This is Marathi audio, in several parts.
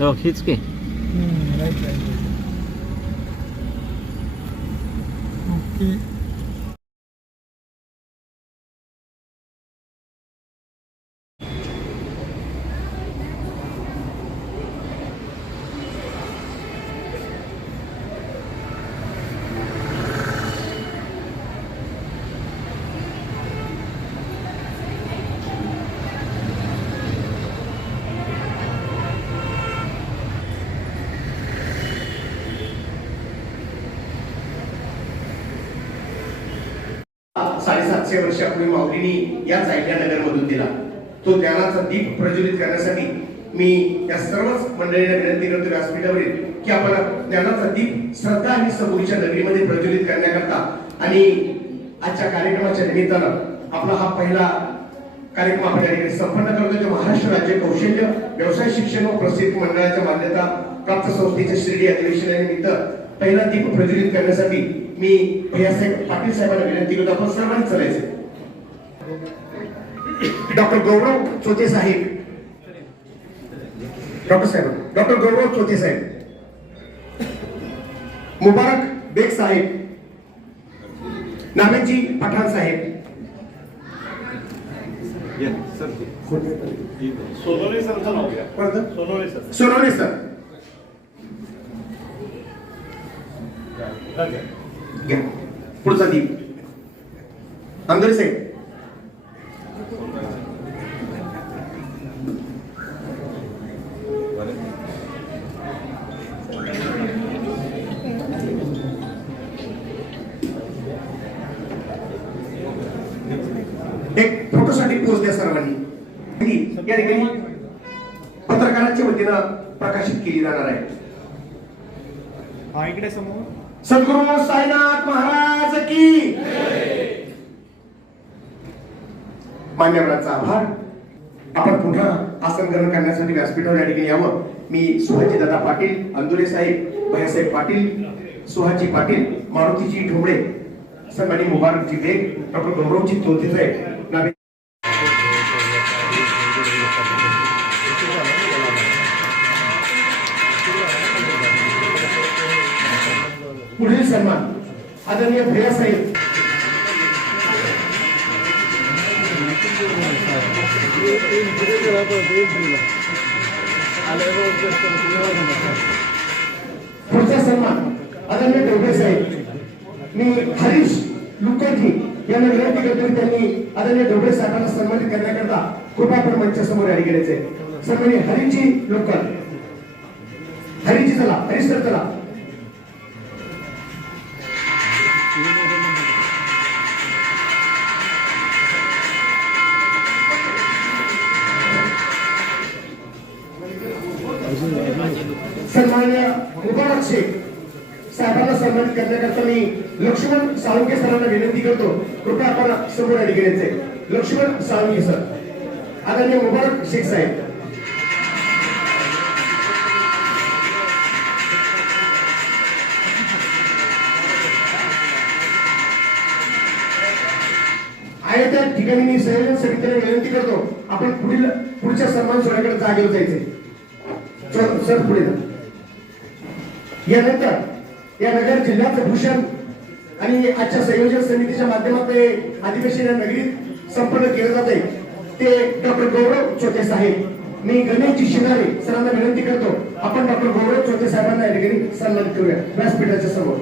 हो हीच की. ओके. साडेसातशे वर्षापूर्वी माऊलीनी या साहित्या नगरमधून दिला. तो ज्ञानाचा दीप प्रज्वलित करण्यासाठी मी या सर्वच मंडळींना विनंती करतो व्यासपीठावरील की आपण ज्ञानाचा दीप श्रद्धा आणि सबुरीच्या नगरीमध्ये प्रज्वलित करण्याकरता आणि आजच्या कार्यक्रमाच्या निमित्तानं आपला हा पहिला कार्यक्रम आपण या ठिकाणी संपन्न करतो जे महाराष्ट्र राज्य कौशल्य व्यवसाय शिक्षण व प्रसिद्ध मंडळाच्या मान्यता प्राप्त संस्थेच्या श्रेणी अधिवेशनानिमित्त पहिला दीप प्रज्वलित करण्यासाठी मी भैयासाहेब पाटील साहेबांना विनंती करतो आपण सर्वांनी चालायचे. Doctor Gaurav Chote saheb. Doctor saheb doctor Gaurav Chote saheb. Mubarak Baig saheb. नामेची Pathan साहेब? Sonawane sir Sonawane sir. घ्या. पुढचा दीप अंदर साहेब एक फोटोसाठी पोच द्या सर्वांनी. या ठिकाणी पत्रकारांच्या वतीनं प्रकाशित केली जाणार आहे. हा इकडे समोर. सद्गुरु साईनाथ महाराज की मान्यवरांचा आभार. आपण पुन्हा आसन ग्रहण करण्यासाठी व्यासपीठावर या ठिकाणी यावं. मी सुहाजी दादा पाटील अंदुरे साहेब भैयासाहेब पाटील सुहाजी पाटील मारुतीजी ठोंबळे सन्मानी मुबारकजी बेग डॉक्टर गौरवजी तोते साहेब पुढील सन्मान. आदरणीय भैया साहेब. पुढचा सन्मान. आदरणीय ढोबे साहेब. मी हरीश लुकरजी यांना विनंती करतो त्यांनी आदरणीय ढोबळे साहेबांना सन्मानित करण्याकरता कृपा आपण मंचासमोर या ठिकाणी सन्मानी हरीची लोकर हरीची चला हरीश सर चला. साहेबांना सन्मानित करण्याकरता मी लक्ष्मण साळुंके सरांना विनंती करतो. कृपया आपण समोर या ठिकाणी लक्ष्मण साळुंके सर. आदरणीय मुबारक शेख साहेब. आहे त्या ठिकाणी मी संयोजन समितीला विनंती करतो. आपण पुढील पुढच्या सन्मान सोहळ्याकडे जागेवर जायचे सर पुढे यानंतर या नगर जिल्ह्याचं भूषण आणि आजच्या संयोजन समितीच्या माध्यमातून अधिवेशन या नगरीत संपन्न केलं जाते ते डॉक्टर गौरव चोते साहेब. मी गणेशजी शिंगारे सरांना विनंती करतो आपण डॉक्टर गौरव चोते साहेबांना या ठिकाणी सन्मानित करूया. व्यासपीठाच्या समोर.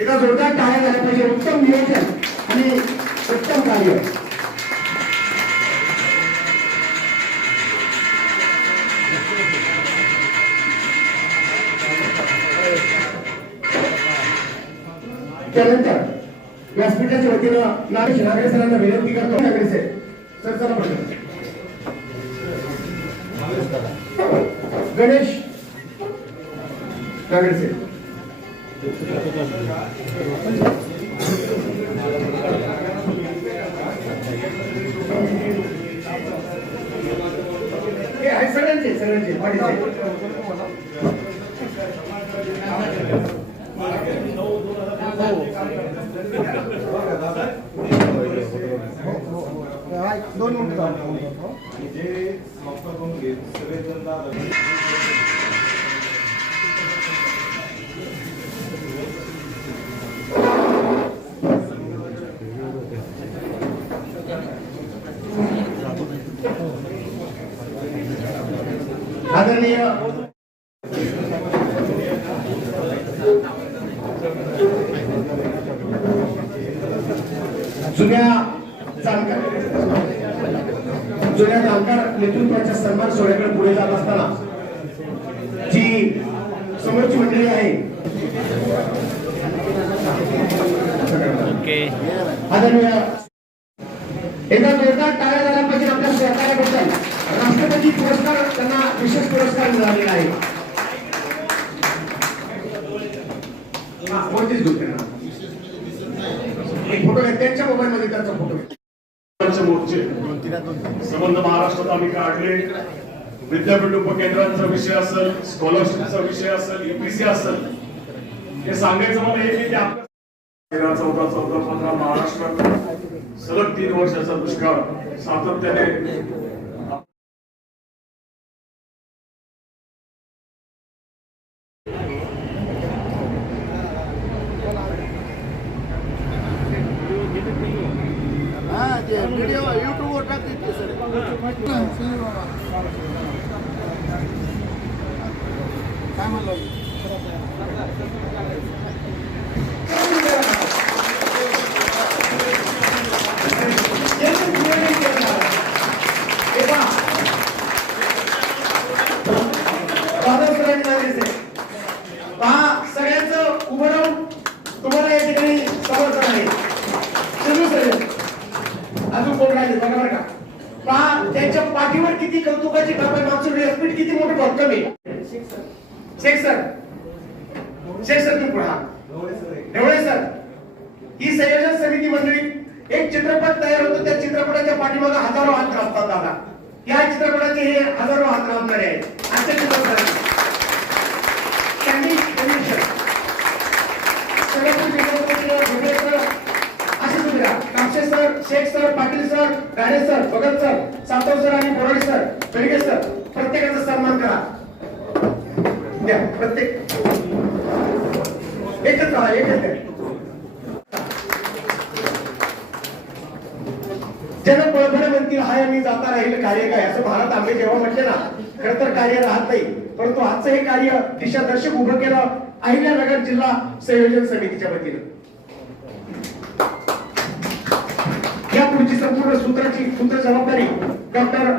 एका जोरदार टाळ्या झाल्या पाहिजे. उत्तम नियोजन. नागरे सरांना विनंती करतो नागरे साहेब सर चला गणेश. नागरे साहेब हे आहे पाटील साहेब. दोन मिनिटं जे समाप्त करून घेत दादा आदरणीय जुन्या जाणकार जुन्या जाणकार नेतृत्वाच्या सन्मान सोहळ्याकडे पुढे जात असताना जी समोरची मंडळी आहे. ओके. आदरणीय एकदा जोरदार टाळ्या झाल्या पाहिजे आपल्या सहकार्याबद्दल. राष्ट्रपती पुरस्कार त्यांना विशेष पुरस्कार मिळालेला आहे. हा, कोणतीच गोष्ट नाही. एक फोटो आहे त्यांच्या मोबाईल मध्ये त्यांचा फोटो मोर्चे. संबंध महाराष्ट्रात आम्ही काढले. विद्यापीठ उपकेंद्रांचा विषय असेल स्कॉलरशिपचा विषय असेल एपीसी असेल हे सांगायचं मला हे की आपल्या तेरा चौदा चौदा पंधरा महाराष्ट्रात सलग तीन वर्षाचा दुष्काळ सातत्याने व्हिडिओ युट्यूबवर टाकते सर काय म्हणलं यांचं नियोजन केलं आहे. हे पहा. दादा सरांनी पहा सगळ्यांचं उभं राहून तुम्हाला या ठिकाणी समर्थन आहे. अजून कोण राहिले? बघा बरं का. पहा त्यांच्या पाठीवर किती कौतुकाची बाब आहे. मागचं व्यासपीठ किती मोठं भक्कम आहे. शेख सर. शेख सर तू पुढा एवढे सर. ही संयोजन समिती मंडळी एक चित्रपट तयार होतो त्या चित्रपटाच्या पाठीमागे हजारो हात राहतात दादा. या चित्रपटाचे हे हजारो हात राहणारे आहेत. आजच्या त्यांनी सर. असे तुम्ही राहा. Sir Shaikh sir Patil sir Gade sir Bhagat sir Satav sir आणि बोराडे सर बेडगे सर प्रत्येकाचा सन्मान करा. द्या प्रत्येक एकच राहा एकच ज्यांना जन म्हणतील हाय मी जाता राहील कार्य काय? असं महाराज आंबे जेव्हा म्हटले ना खर तर कार्य राहत नाही. परंतु आजचं हे कार्य दिशादर्शक उभं केलं अहिल्यानगर जिल्हा संयोजन समितीच्या वतीनं. या पुढची संपूर्ण सूत्राची सूत्र जबाबदारी डॉक्टर